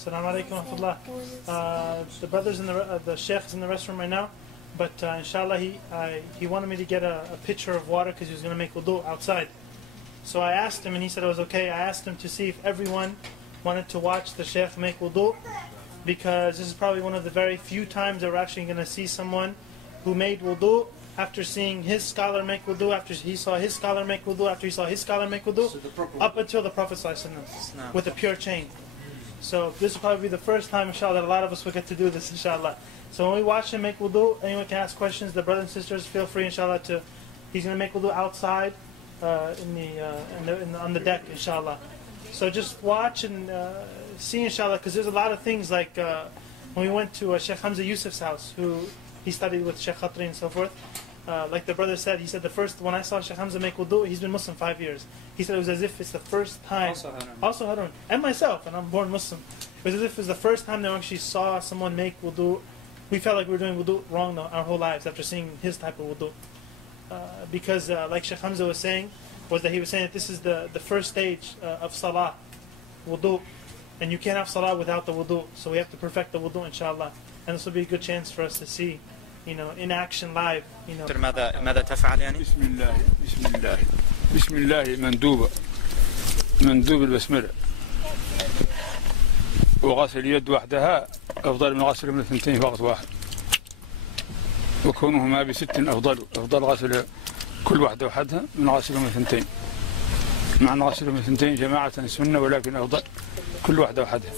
Assalamu alaikum wa rahmatullah. The brothers in the sheikh is in the restroom right now, but inshallah he wanted me to get a pitcher of water because he was going to make wudu outside. So I asked him and he said it was okay. I asked him to see if everyone wanted to watch the sheikh make wudu, because this is probably one of the very few times that we're actually going to see someone who made wudu after seeing his scholar make wudu, after he saw his scholar make wudu, after he saw his scholar make wudu, up until the Prophet ﷺ with a pure chain. So this will probably be the first time, inshallah, that a lot of us will get to do this, inshallah. So when we watch him make wudu, anyone can ask questions. The brothers and sisters, feel free, inshallah, to. He's going to make wudu outside, on the deck, inshallah. So just watch and see, inshallah, because there's a lot of things like when we went to Sheikh Hamza Yusuf's house, who he studied with Sheikh Khatri and so forth. Like the brother said, he said when I saw Sheikh Hamza make wudu, he's been Muslim 5 years. He said it was as if it's the first time. Also Harun. And myself, and I'm born Muslim. It was as if it was the first time that we actually saw someone make wudu. We felt like we were doing wudu wrong our whole lives after seeing his type of wudu. Because like Sheikh Hamza was saying, he was saying that this is the first stage of salah, wudu. And you can't have salah without the wudu. So we have to perfect the wudu, inshallah. And this will be a good chance for us to see, in action live, ماذا تفعل يعني؟ بسم الله مندوب البسملة، وغسل اليد وحدها أفضل من غسل من الثنتين في وقت واحد، وكونهما بست أفضل غسل كل واحدة وحدها من غسل من الثنتين، مع أن غسل من الثنتين جماعة سنة، ولكن أفضل كل واحدة وحدها.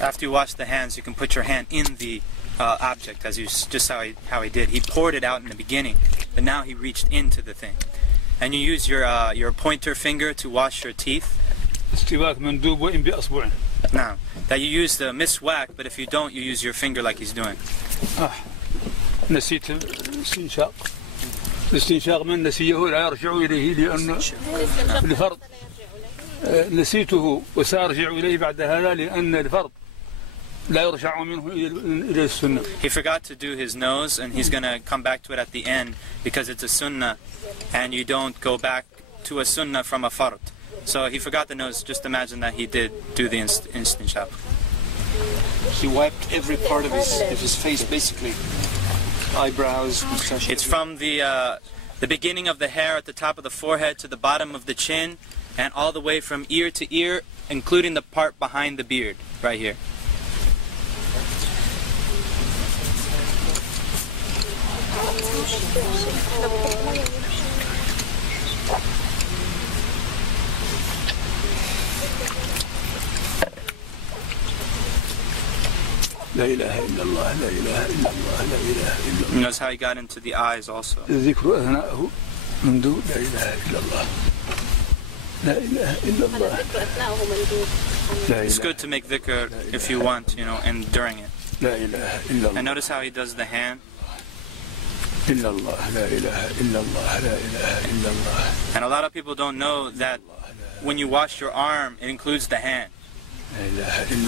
After you wash the hands, you can put your hand in the object, as just how he did. He poured it out in the beginning, but now he reached into the thing. And you use your pointer finger to wash your teeth. Now, that you use the miswak, but if you don't, you use your finger like he's doing. نسيت الاستنشاق. الاستنشاق من نسيه لا يرجع إليه لأنه لفرض. نسيته وسأرجع إليه بعد هذا لأن الفرض لا يرجع منه إلى السنة. He forgot to do his nose, and he's going to come back to it at the end because it's a sunnah, and you don't go back to a sunnah from a fard. So he forgot the nose. Just imagine that he did do the istinshaq. He wiped every part of his face, basically. Eyebrows, mustache. It's from the beginning of the hair at the top of the forehead to the bottom of the chin, and all the way from ear to ear, including the part behind the beard, right here. لا إله إلا الله لا إله إلا الله لا إله إلا الله. Notice how he got into the eyes also. الذكر أثناءه مندوب لا إله إلا الله لا إله إلا الله. It's good to make dhikr if you want, and during it. لا إله إلا الله. And notice how he does the hand. إلا الله لا إله إلا الله لا إله إلا الله. And a lot of people don't know that when you wash your arm, it includes the hand.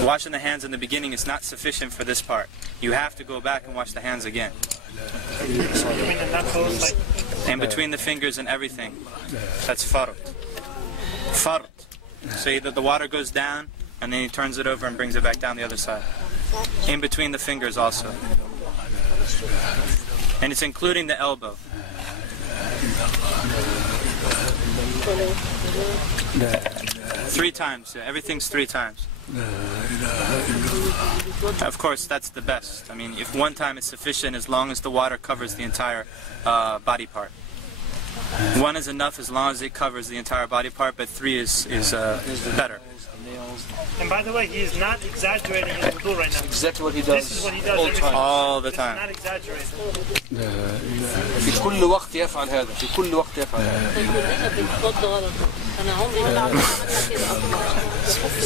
Washing the hands in the beginning is not sufficient for this part. You have to go back and wash the hands again. And between the fingers and everything. That's fard. Fard. So either the water goes down, and then he turns it over and brings it back down the other side. In between the fingers also. And it's including the elbow. Three times. Everything's 3 times. Of course, that's the best. I mean, if one time is sufficient, as long as the water covers the entire body part. 1 is enough as long as it covers the entire body part, but 3 is better. And by the way, he is not exaggerating his wudu right now. Exactly what he does. This is what he does all the time. Not exaggerating. في كل وقت يفعل هذا. في كل وقت يفعل هذا.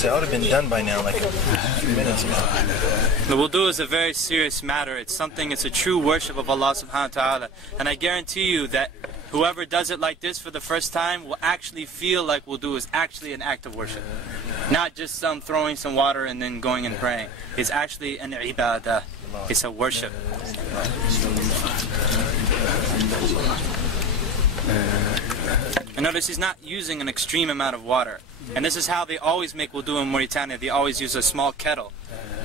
That would have been done by now, like a few minutes ago. The wudu is a very serious matter. It's a true worship of Allah subhanahu wa ta'ala. And I guarantee you that whoever does it like this for the first time will actually feel like wudu is actually an act of worship. Not just some throwing some water and then going and praying. It's actually an ibadah. It's a worship. Notice he's not using an extreme amount of water. And this is how they always make wudu in Mauritania. They always use a small kettle,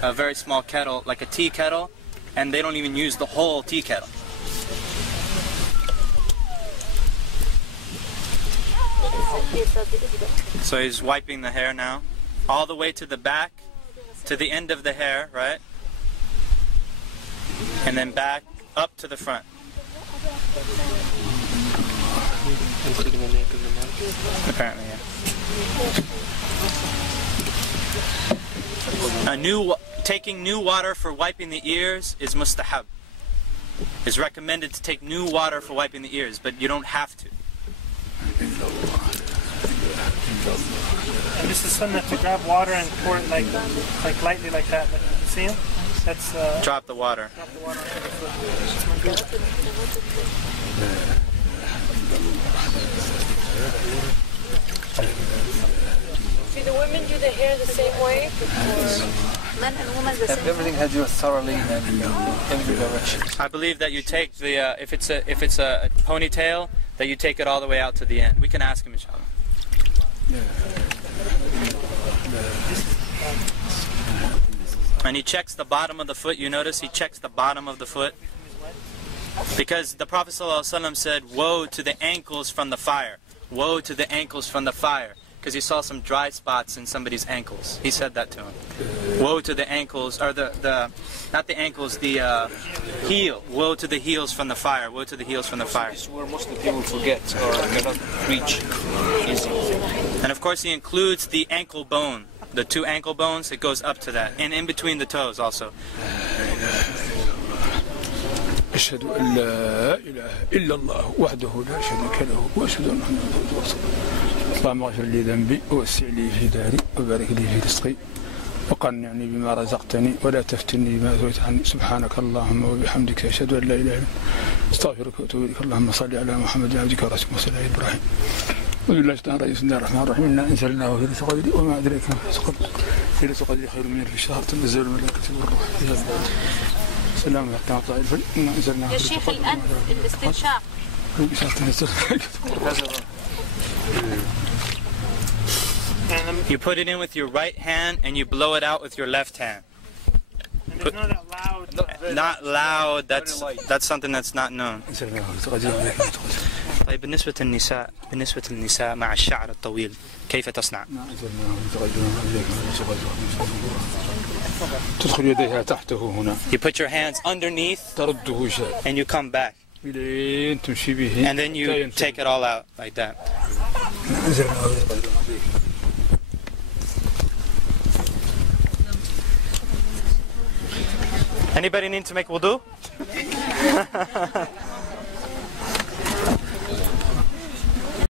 a very small kettle, like a tea kettle, and they don't even use the whole tea kettle. So he's wiping the hair now, all the way to the back, to the end of the hair, right? And then back up to the front. Apparently, yeah. Taking new water for wiping the ears is mustahab. It's recommended to take new water for wiping the ears, but you don't have to. And this is sunnah to grab water and pour it like lightly like that. Like, you see him? That's drop the water. Drop the water onto the foot. Do the women do the hair the same way? Men and women the same Everything has to do thoroughly in every direction. I believe that you take the if it's a ponytail, that you take it all the way out to the end. We can ask him, inshallah. And he checks the bottom of the foot. You notice he checks the bottom of the foot, because the Prophet ﷺ said, "Woe to the ankles from the fire! Woe to the ankles from the fire!" Because he saw some dry spots in somebody's ankles. He said that to him. Woe to the ankles, or not the ankles, the heel. Woe to the heels from the fire. Woe to the heels from the fire. This is where most of the people forget or cannot reach easily. And of course he includes the ankle bone. The two ankle bones, it goes up to that. And in between the toes also. أشهد أن لا إله إلا الله وحده لا شريك له وأشهد أن محمدا عبده ورسوله. اللهم اغفر لي ذنبي ووسع لي في داري وبارك لي في رزقي وقنعني بما رزقتني ولا تفتني بما أثرت عني. سبحانك اللهم وبحمدك أشهد أن لا إله إلا أنت أستغفرك وأتوب إليك. اللهم صل على محمد عبدك ورسولك وصل على إبراهيم. وبالله الرئيس بسم الله الرحمن الرحيم. إنا أنزلناه في ليلة القدر وما أدريك ما ليلة القدر خير من ألف شهر تنزل الملائكة والروح فيها. سلام عليكم. يا شيخ الأنف الاستنشاق. You put it in with your right hand and you blow it out with your left hand. And it's not that loud. Not loud. That's something that's not known. طيب بالنسبة للنساء مع الشعر الطويل كيف تصنع؟ تدخل يديها تحته هنا. You put your hands underneath ترده شيء. and you come back. تمشي به. And then you take it all out like that. Anybody need to make wudu?